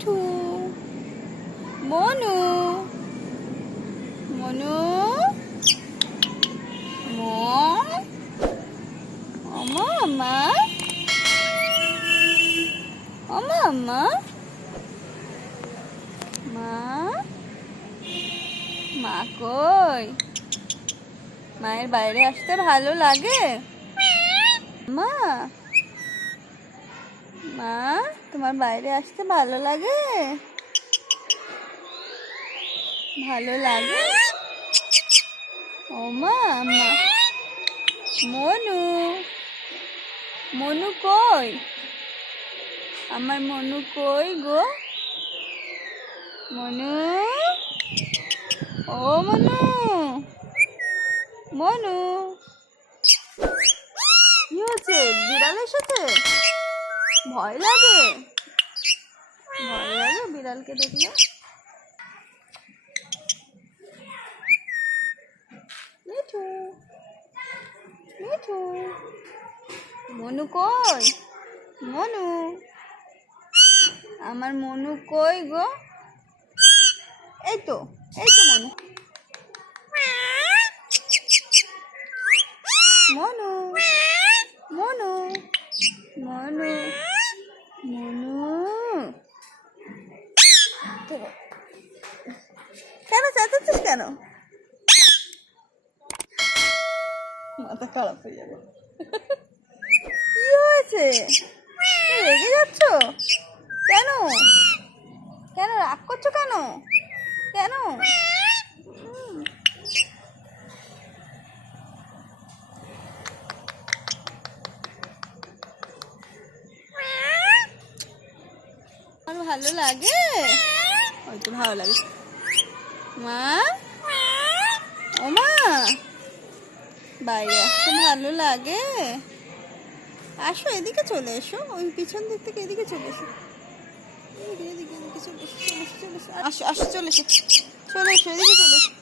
মিঠু, মনু, মনু, মা, মা, মা কই? মায়ের বাইরে আসতে ভালো লাগে? মা, মা, তোমার বাইরে আসতে ভালো লাগে? ভালো লাগে? ও মা, মনু, মনু কই? আমার মনু কই গো? মনু, ও মনু, মনু, কি হচ্ছে? বিড়াল এসেছে? ভয় লাগে? ভয় লাগে বিড়ালকে দেখলে? মিঠু, মিঠু, মনু কই? মনু, আমার মনু কই গো? এই তো মনু, মনু, মনু, মনু, মনু, কেন চেঁচাচ্ছিস কেন? মাথা খারাপ হয়ে যাবে। কি হয়েছে? রেগে যাচ্ছ কেন? কেন রাগ করছো কেন? কেন? আমার ভালো লাগে? হয়তো ভালো লাগে। মা, ও মা, বাইরে আসতে ভালো লাগে? আসো, এদিকে চলে এসো, ওই পিছন দিক থেকে এদিকে চলে এসো। এদিকে চলে এসো, আসো চলে এসো, চলে এসো, এদিকে চলে এসো।